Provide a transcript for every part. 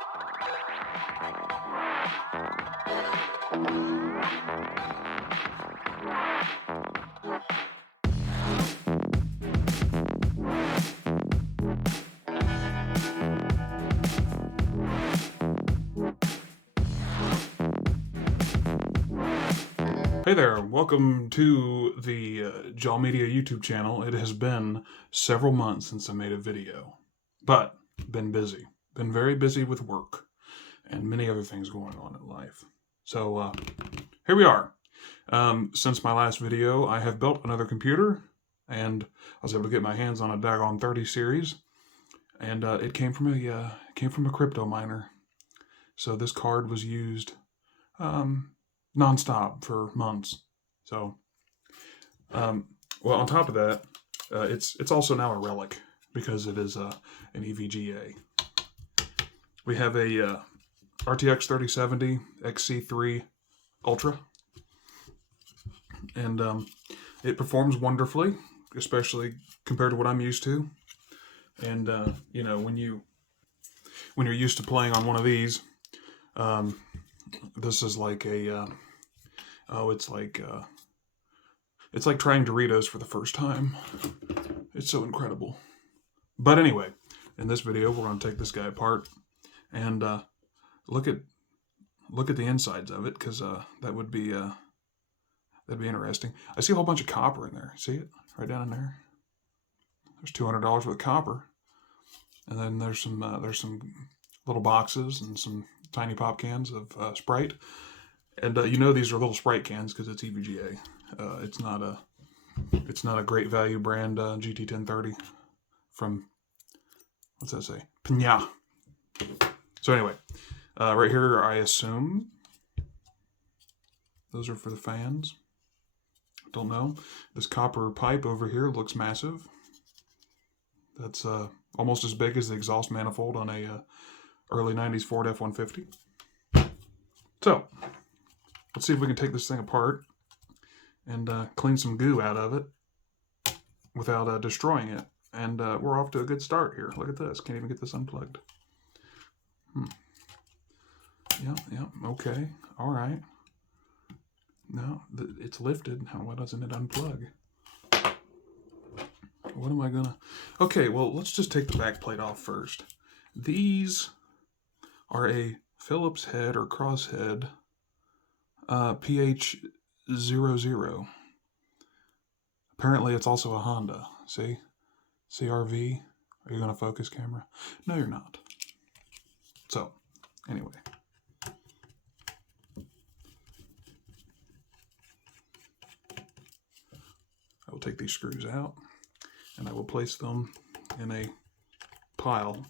Hey there, welcome to the Jaw Media YouTube channel. It has been several months since I made a video, but been busy. Been very busy with work and many other things going on in life. So here we are. Since my last video, I have built another computer, and I was able to get my hands on a daggone 30 series, and it came from a crypto miner. So this card was used non-stop for months. So, well, on top of that, it's also now a relic because it is an EVGA. We have a RTX 3070 XC3 Ultra, and it performs wonderfully, especially compared to what I'm used to. And you know, when you're used to playing on one of these, this is like a it's like trying Doritos for the first time. It's so incredible. But anyway, in this video, we're going to take this guy apart and look at the insides of it, because that'd be interesting. I see a whole bunch of copper in there. See it right down in there? There's $200 worth of copper, and then there's some little boxes and some tiny pop cans of Sprite. And you know these are little Sprite cans because it's EVGA. It's not a great value brand GT 1030 from, what's that say? Pnya. So anyway, right here I assume those are for the fans. Don't know. This copper pipe over here looks massive. That's almost as big as the exhaust manifold on a early 90s Ford F-150. So, let's see if we can take this thing apart and clean some goo out of it without destroying it. And we're off to a good start here. Look at this. Can't even get this unplugged. Yeah, okay. All right. No, it's lifted. Why doesn't it unplug? What am I gonna... Okay, well, let's just take the back plate off first. These are a Phillips head or crosshead PH00. Apparently it's also a Honda. See? CRV. Are you going to focus, camera? No, you're not. So, anyway. I will take these screws out, and I will place them in a pile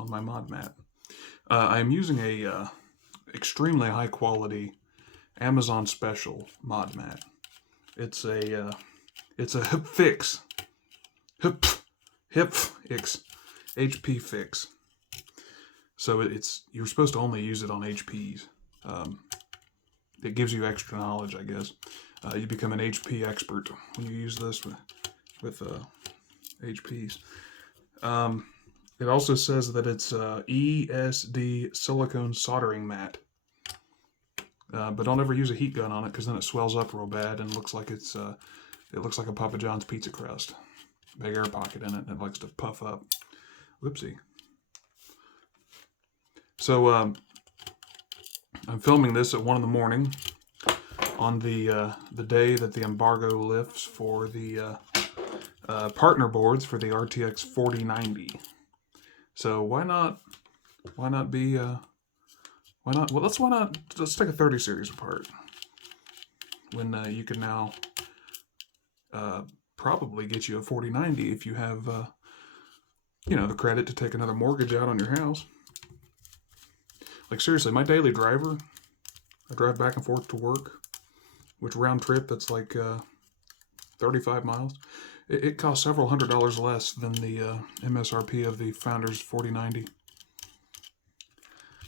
on my mod mat. I'm using a extremely high quality Amazon special mod mat. It's a hip fix, HP fix. So you're supposed to only use it on HPs. It gives you extra knowledge, I guess. You become an HP expert when you use this with HPs. It also says that it's ESD silicone soldering mat. But don't ever use a heat gun on it, because then it swells up real bad and looks like it looks like a Papa John's pizza crust. Big air pocket in it, and it likes to puff up. Whoopsie. So I'm filming this at 1 in the morning on the day that the embargo lifts for the partner boards for the RTX 4090. So why not let's take a 30 series apart when you can now probably get you a 4090 if you have the credit to take another mortgage out on your house. Like, seriously, my daily driver, I drive back and forth to work, which round trip, that's like 35 miles. It costs several $100s less than the MSRP of the Founders 4090.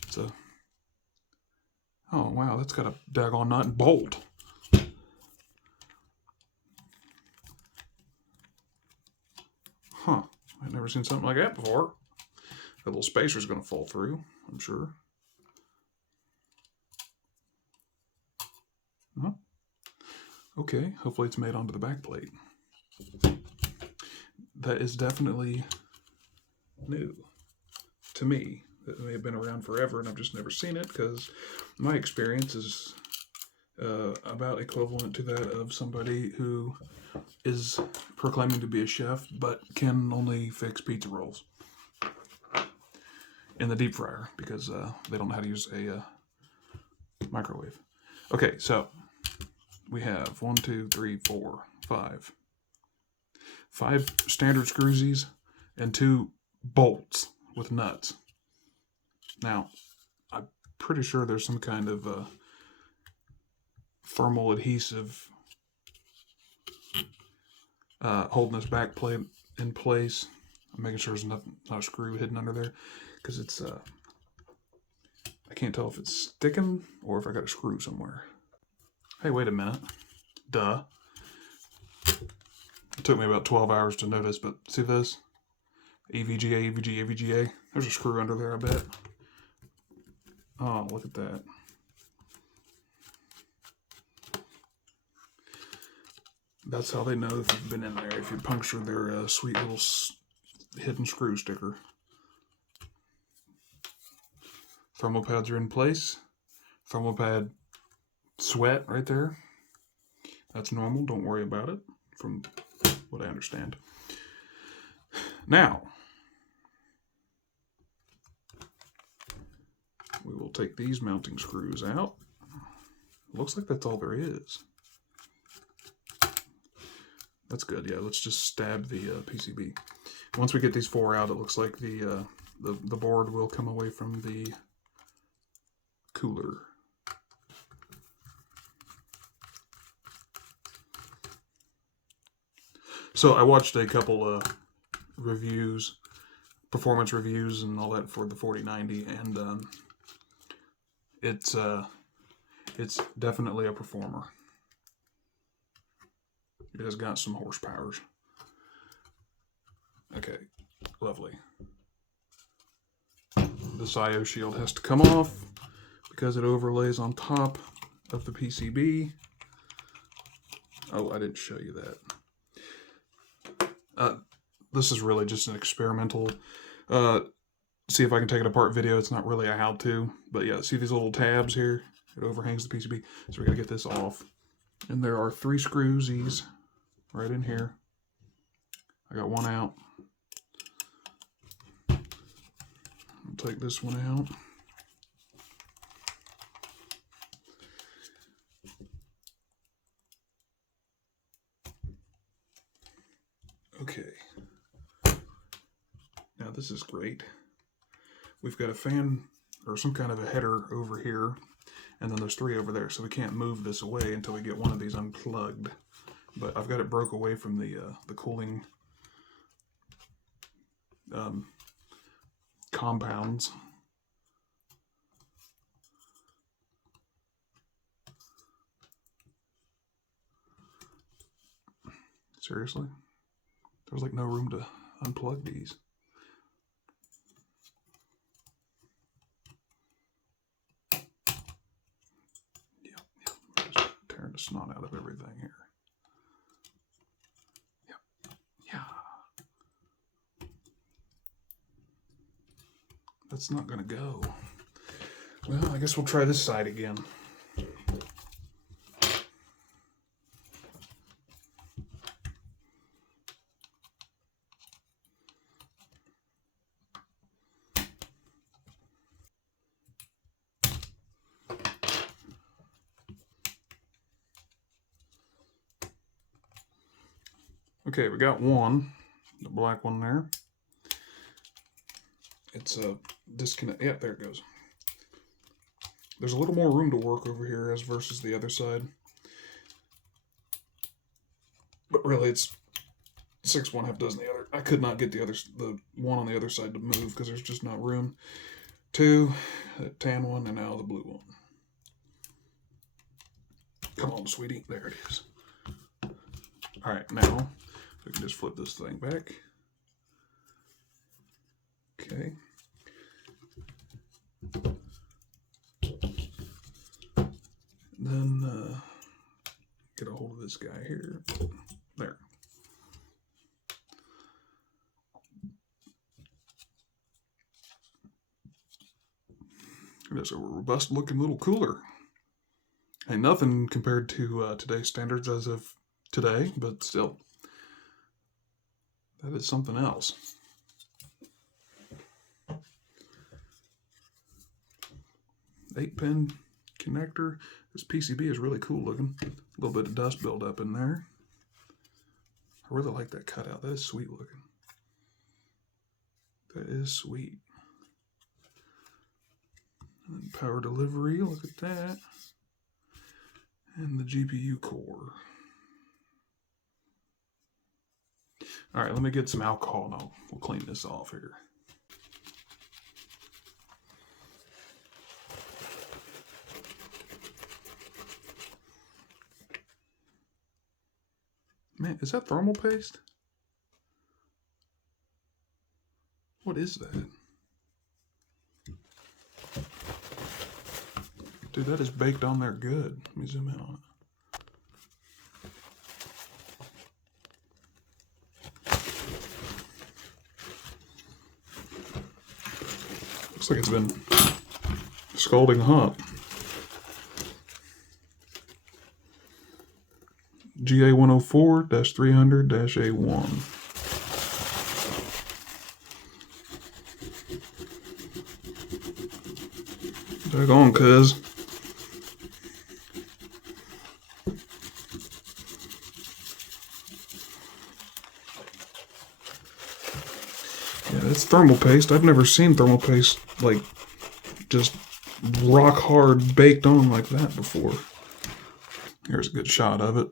So, oh wow, that's got a daggone nut and bolt. Huh, I've never seen something like that before. That little spacer's going to fall through, I'm sure. Huh? Okay, hopefully it's made onto the back plate. That is definitely new to me. That may have been around forever and I've just never seen it, because my experience is about equivalent to that of somebody who is proclaiming to be a chef but can only fix pizza rolls in the deep fryer because they don't know how to use a microwave. Okay, so we have 1, 2, 3, 4, 5. 5 standard screwsies and 2 bolts with nuts. Now, I'm pretty sure there's some kind of thermal adhesive holding this back plate in place. I'm making sure there's not a screw hidden under there, because it's I can't tell if it's sticking or if I got a screw somewhere. Hey, wait a minute. Duh. It took me about 12 hours to notice, but see this? EVGA, EVGA, EVGA. There's a screw under there, I bet. Oh, look at that. That's how they know if you've been in there, if you puncture their sweet little hidden screw sticker. Thermal pads are in place. Thermal pad sweat right there. That's normal, don't worry about it, from what I understand. Now, we will take these mounting screws out. Looks like that's all there is. That's good, yeah, let's just stab the PCB. Once we get these 4 out, it looks like the board will come away from the cooler. So I watched a couple reviews, performance reviews and all that for the 4090, and it's definitely a performer. It has got some horsepower. Okay, lovely. This IO shield has to come off because it overlays on top of the PCB. Oh, I didn't show you that. This is really just an experimental see if I can take it apart video. It's not really a how-to, but yeah, see these little tabs here? It overhangs the PCB, so we gotta get this off. And there are 3 screwsies right in here. I got 1 out. I'll take this one out. Okay. Now this is great. We've got a fan or some kind of a header over here, and then there's 3 over there, so we can't move this away until we get one of these unplugged. But I've got it broke away from the cooling compounds. Seriously? There's like no room to unplug these. Yeah. Just tearing the snot out of everything here. Yeah. That's not gonna go. Well, I guess we'll try this side again. Okay, we got one, the black one there. It's a disconnect. Yeah, there it goes. There's a little more room to work over here as versus the other side. But really, it's 6 1/2 dozen the other. I could not get the one on the other side to move because there's just not room. 2, the tan one, and now the blue one. Come on, sweetie. There it is. All right, now we can just flip this thing back. Okay. then get a hold of this guy here. There. It's a robust looking little cooler. Ain't nothing compared to today's standards as of today, but still, that is something else. 8-pin connector. This PCB is really cool looking. A little bit of dust buildup in there. I really like that cutout. That is sweet looking. That is sweet. And power delivery, look at that. And the GPU core. All right, let me get some alcohol and we'll clean this off here. Man, is that thermal paste? What is that? Dude, that is baked on there good. Let me zoom in on it. Looks like it's been scalding hot. GA104-300-A1. Daggone, cuz. Yeah, that's thermal paste. I've never seen thermal paste, like, just rock hard baked on like that before. Here's a good shot of it.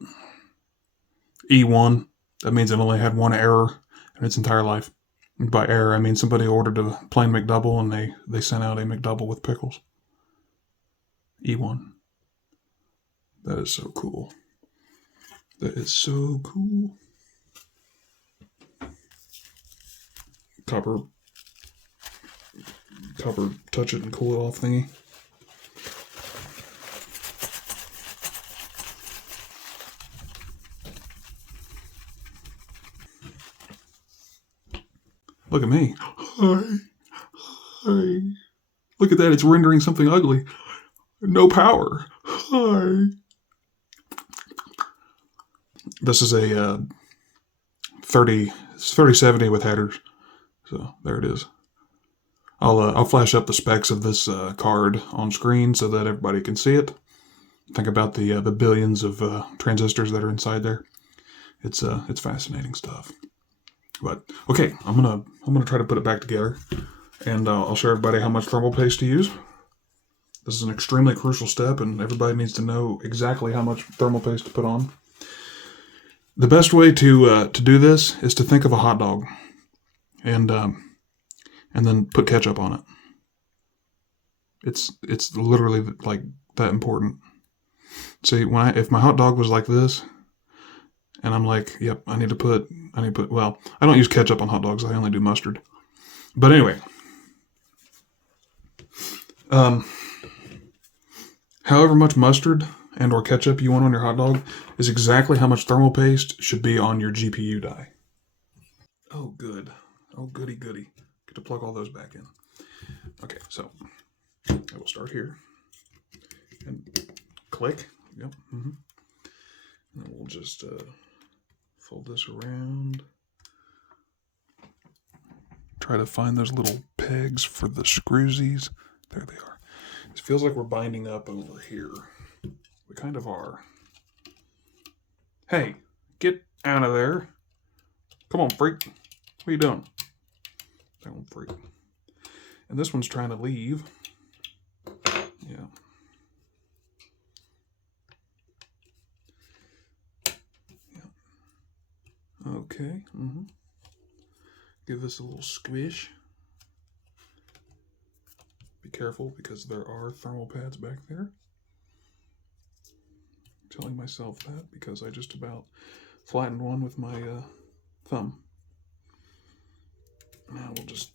E1. That means it only had one error in its entire life. And by error, I mean somebody ordered a plain McDouble and they sent out a McDouble with pickles. E1. That is so cool. That is so cool. Copper touch it and cool it off thingy. Look at me. Hi. Look at that, it's rendering something ugly. No power. Hi. This is a 3070 with headers. So there it is. I'll flash up the specs of this card on screen so that everybody can see it. Think about the billions of transistors that are inside there. It's fascinating stuff. But okay, I'm gonna try to put it back together, and I'll show everybody how much thermal paste to use. This is an extremely crucial step, and everybody needs to know exactly how much thermal paste to put on. The best way to do this is to think of a hot dog, and then put ketchup on it. It's literally like that important. See, if my hot dog was like this, and I'm like, yep, I need to put, well, I don't use ketchup on hot dogs. I only do mustard. But anyway, however much mustard and or ketchup you want on your hot dog is exactly how much thermal paste should be on your GPU die. Oh, good. Oh, goody. Get to plug all those back in. Okay, so I will start here and click. Yep. And then we'll just fold this around. Try to find those little pegs for the screwsies. There they are. It feels like we're binding up over here. We kind of are. Hey, get out of there. Come on, freak. What are you doing? That one, freak. And this one's trying to leave. Yeah. Okay. Give this a little squish. Be careful because there are thermal pads back there. I'm telling myself that because I just about flattened one with my thumb. Now we'll just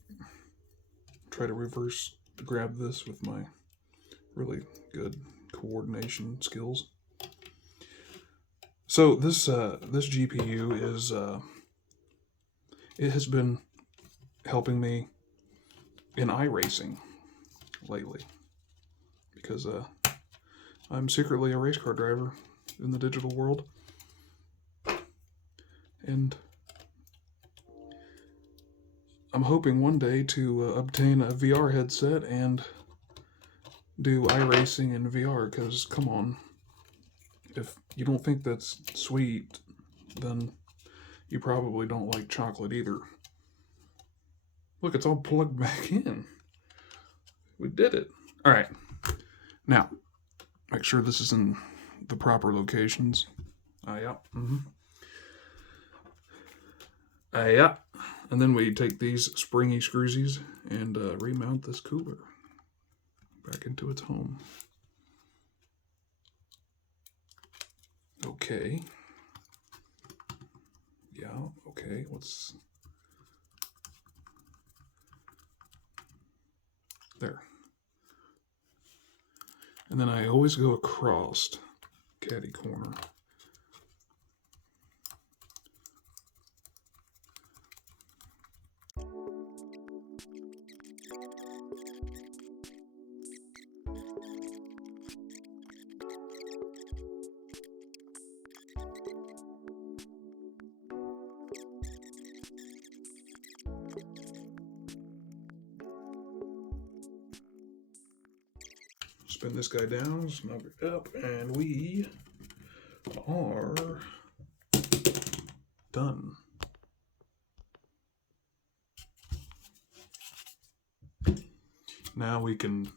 try to reverse grab this with my really good coordination skills. So this GPU is it has been helping me in iRacing lately, because I'm secretly a race car driver in the digital world, and I'm hoping one day to obtain a VR headset and do iRacing in VR, because come on, if you don't think that's sweet, then you probably don't like chocolate either. Look, it's all plugged back in. We did it. All right. Now, make sure this is in the proper locations. Yeah. Yeah. And then we take these springy screwsies and remount this cooler back into its home. Okay. Yeah, okay. What's... There. And then I always go across caddy corner. Spin this guy down, snug it up, and we are done. Now we can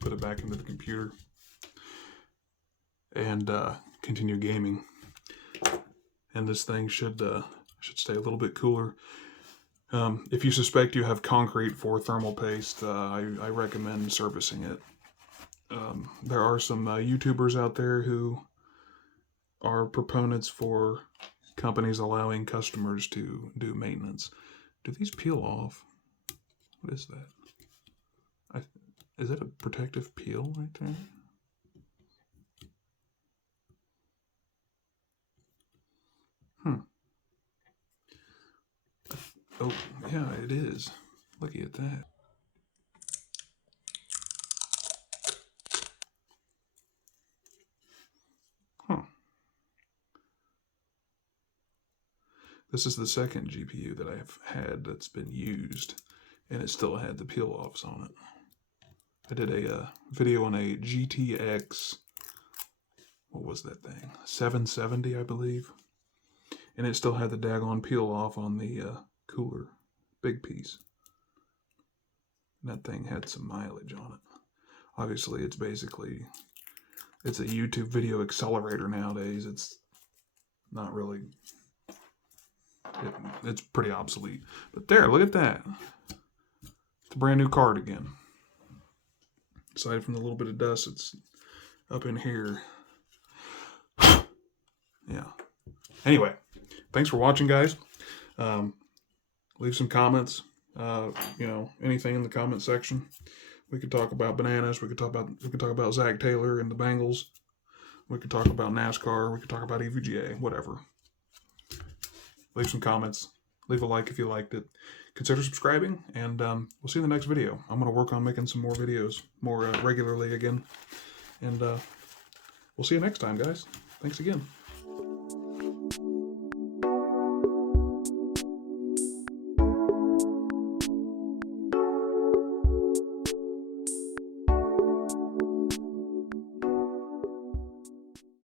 put it back into the computer and continue gaming. And this thing should stay a little bit cooler. If you suspect you have concrete for thermal paste, I recommend servicing it. There are some YouTubers out there who are proponents for companies allowing customers to do maintenance. Do these peel off? What is that? Is that a protective peel right there? Oh, yeah, it is. Looky at that. This is the second GPU that I've had that's been used, and it still had the peel-offs on it. I did a video on a GTX, what was that thing? 770, I believe. And it still had the daggone peel-off on the cooler, big piece. And that thing had some mileage on it. Obviously, it's a YouTube video accelerator nowadays. It's not really... It's pretty obsolete. But there, look at that. It's a brand new card again. Aside from the little bit of dust that's up in here. Yeah. Anyway, thanks for watching, guys. Leave some comments. Anything in the comment section. We could talk about bananas. We could talk about Zach Taylor and the Bengals. We could talk about NASCAR. We could talk about EVGA. Whatever. Leave some comments. Leave a like if you liked it. Consider subscribing, and we'll see you in the next video. I'm going to work on making some more videos more regularly again. And we'll see you next time, guys. Thanks again.